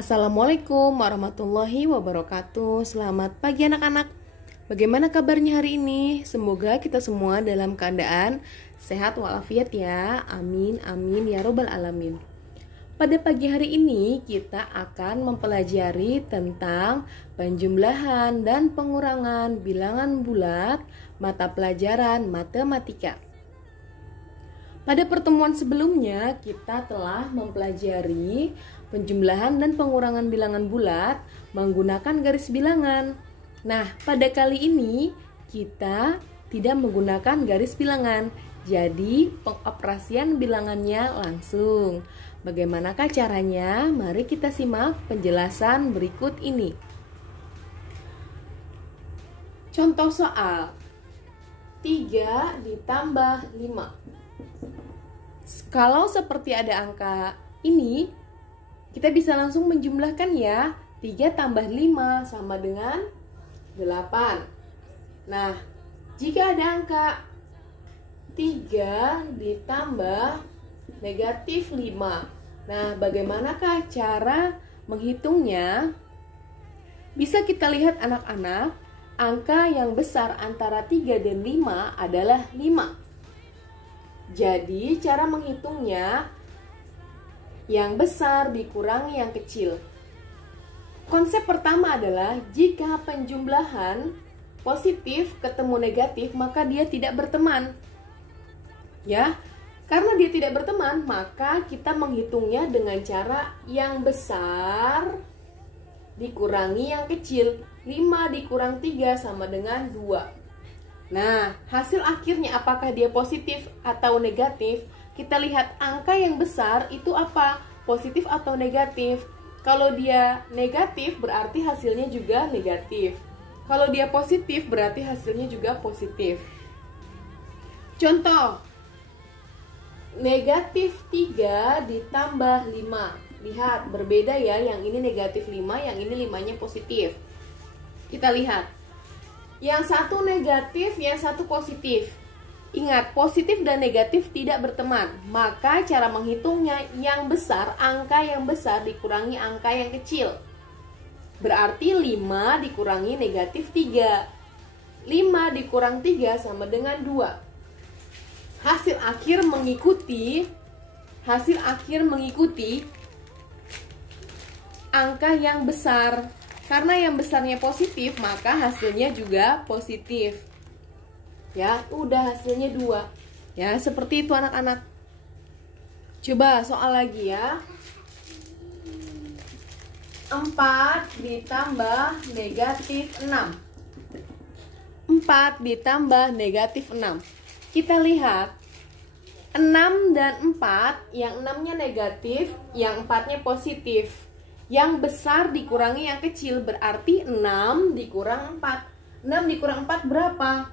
Assalamualaikum warahmatullahi wabarakatuh. Selamat pagi anak-anak. Bagaimana kabarnya hari ini? Semoga kita semua dalam keadaan sehat walafiat ya. Amin amin ya robbal alamin. Pada pagi hari ini kita akan mempelajari tentang penjumlahan dan pengurangan bilangan bulat mata pelajaran matematika. Pada pertemuan sebelumnya kita telah mempelajari penjumlahan dan pengurangan bilangan bulat menggunakan garis bilangan. Nah, pada kali ini kita tidak menggunakan garis bilangan. Jadi, pengoperasian bilangannya langsung. Bagaimanakah caranya? Mari kita simak penjelasan berikut ini. Contoh soal 3 ditambah 5. Kalau seperti ada angka ini, kita bisa langsung menjumlahkan ya. 3 tambah 5 sama dengan 8. Nah, jika ada angka 3 ditambah negatif 5. Nah, bagaimanakah cara menghitungnya? Bisa kita lihat anak-anak, angka yang besar antara 3 dan 5 adalah 5. Jadi, cara menghitungnya yang besar dikurangi yang kecil. Konsep pertama adalah jika penjumlahan positif ketemu negatif, maka dia tidak berteman. Ya, karena dia tidak berteman, maka kita menghitungnya dengan cara yang besar dikurangi yang kecil. 5 dikurang 3 sama dengan 2. Nah, hasil akhirnya apakah dia positif atau negatif? Kita lihat angka yang besar itu apa? Positif atau negatif? Kalau dia negatif berarti hasilnya juga negatif. Kalau dia positif berarti hasilnya juga positif. Contoh, negatif 3 ditambah 5. Lihat, berbeda ya, yang ini negatif 5, yang ini 5-nya positif. Kita lihat, yang satu negatif, yang satu positif. Ingat, positif dan negatif tidak berteman. Maka cara menghitungnya yang besar, angka yang besar dikurangi angka yang kecil. Berarti 5 dikurangi negatif 3. 5 dikurang 3 sama dengan 2. Hasil akhir mengikuti angka yang besar. Karena yang besarnya positif, maka hasilnya juga positif. Ya, udah hasilnya 2. Ya, seperti itu anak-anak. Coba soal lagi ya. 4 ditambah negatif 6. 4 ditambah negatif 6. Kita lihat 6 dan 4, yang 6-nya negatif, yang 4-nya positif. Yang besar dikurangi yang kecil, berarti 6 dikurang 4. 6 dikurang 4 berapa?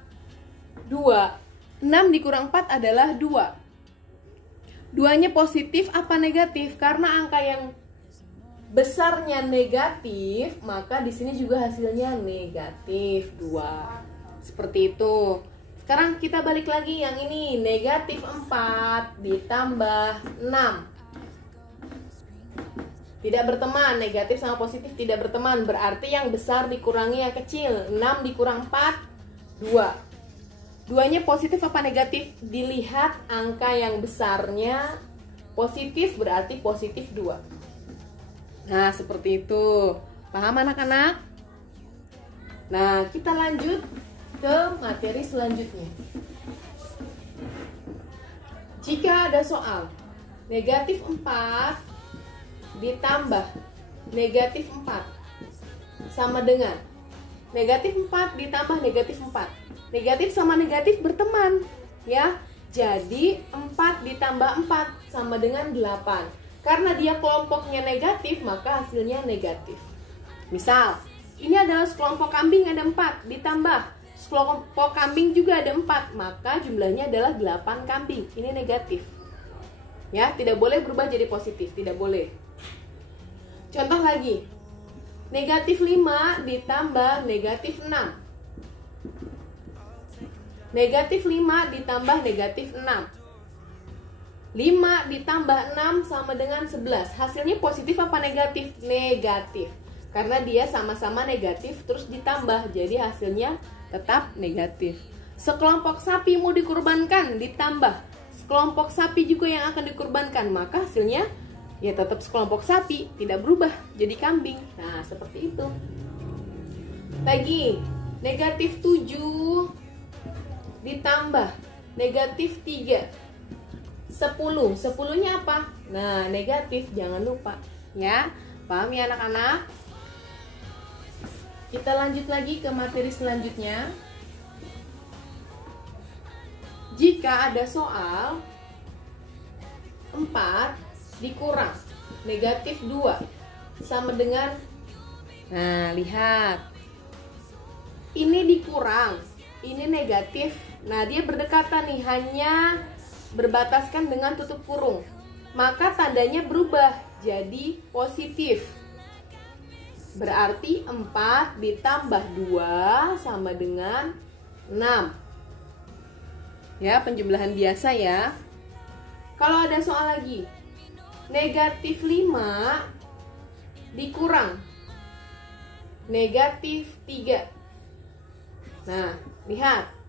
2. 6 dikurang 4 adalah 2. 2-nya positif apa negatif? Karena angka yang besarnya negatif, maka di sini juga hasilnya negatif 2. Seperti itu. Sekarang kita balik lagi yang ini, negatif 4 ditambah 6. Tidak berteman, negatif sama positif tidak berteman. Berarti yang besar dikurangi yang kecil. 6 dikurang 4, 2. 2-nya positif apa negatif? Dilihat angka yang besarnya positif, berarti positif 2. Nah, seperti itu. Paham anak-anak? Nah, kita lanjut ke materi selanjutnya. Jika ada soal negatif 4 ditambah negatif 4 sama dengan negatif 4 ditambah negatif 4. Negatif sama negatif berteman ya. Jadi 4 ditambah 4 sama dengan 8. Karena dia kelompoknya negatif, maka hasilnya negatif. Misal, ini adalah sekelompok kambing ada 4 ditambah sekelompok kambing juga ada 4, maka jumlahnya adalah 8 kambing. Ini negatif. Ya, tidak boleh berubah jadi positif, tidak boleh. Contoh lagi, negatif 5 ditambah negatif 6. Negatif 5 ditambah negatif 6. 5 ditambah 6 sama dengan 11. Hasilnya positif apa negatif? Negatif. Karena dia sama-sama negatif terus ditambah, jadi hasilnya tetap negatif. Sekelompok sapi mau dikurbankan, ditambah sekelompok sapi juga yang akan dikurbankan, maka hasilnya ya tetap sekelompok sapi, tidak berubah jadi kambing. Nah, seperti itu. Lagi, negatif 7 ditambah negatif 3. 10. 10-nya apa? Nah, negatif, jangan lupa. Ya, paham ya anak-anak? Kita lanjut lagi ke materi selanjutnya. Jika ada soal 4 dikurang negatif 2 sama dengan, nah lihat, ini dikurang, ini negatif. Nah, dia berdekatan nih, hanya berbataskan dengan tutup kurung, maka tandanya berubah jadi positif. Berarti 4 ditambah 2 sama dengan 6. Ya, penjumlahan biasa ya. Kalau ada soal lagi, negatif 5 dikurang negatif 3. Nah, lihat.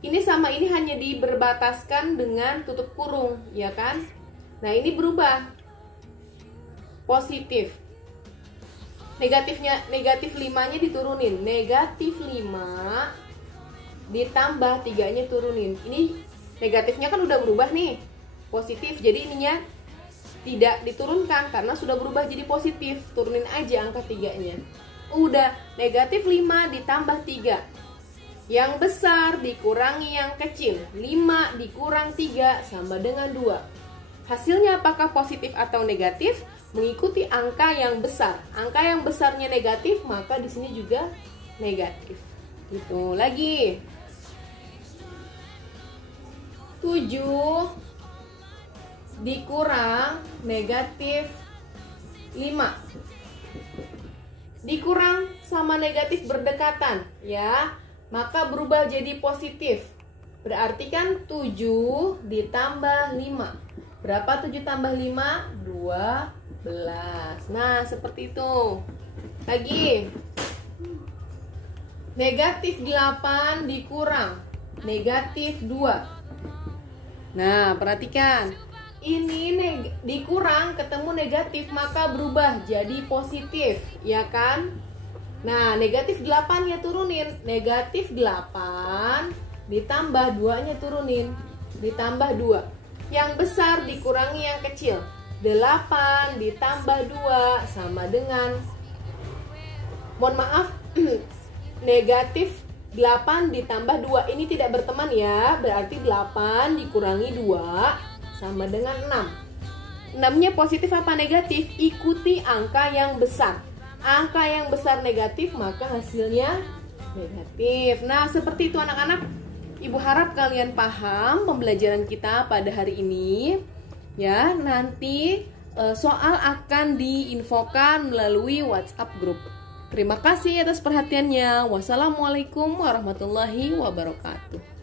Ini sama ini hanya diberbataskan dengan tutup kurung, ya kan? Nah, ini berubah. Positif. Negatif 5-nya diturunin. Negatif 5 ditambah 3-nya turunin. Ini negatifnya kan udah berubah nih. Positif. Jadi ininya tidak diturunkan karena sudah berubah jadi positif. Turunin aja angka 3-nya. Udah, negatif 5 ditambah 3. Yang besar dikurangi yang kecil. 5 dikurang 3 sama dengan 2. Hasilnya apakah positif atau negatif? Mengikuti angka yang besar. Angka yang besarnya negatif, maka di sini juga negatif. Gitu lagi. 7 dikurang negatif 5. Dikurang sama negatif berdekatan, ya. Maka berubah jadi positif. Berarti kan 7 ditambah 5. Berapa 7 tambah 5? 12. Nah, seperti itu. Lagi. Negatif 8 dikurang negatif 2. Nah, perhatikan. Ini dikurang ketemu negatif, maka berubah jadi positif, ya kan? Nah, negatif 8-nya turunin. Negatif 8 ditambah 2-nya turunin. Ditambah 2. Yang besar dikurangi yang kecil. 8 ditambah 2 sama dengan, mohon maaf, negatif 8 ditambah 2. Ini tidak berteman ya. Berarti 8 dikurangi 2 sama dengan 6. 6-nya positif apa negatif? Ikuti angka yang besar. Angka yang besar negatif, maka hasilnya negatif. Nah, seperti itu anak-anak. Ibu harap kalian paham pembelajaran kita pada hari ini. Ya, nanti soal akan diinfokan melalui WhatsApp grup. Terima kasih atas perhatiannya. Wassalamualaikum warahmatullahi wabarakatuh.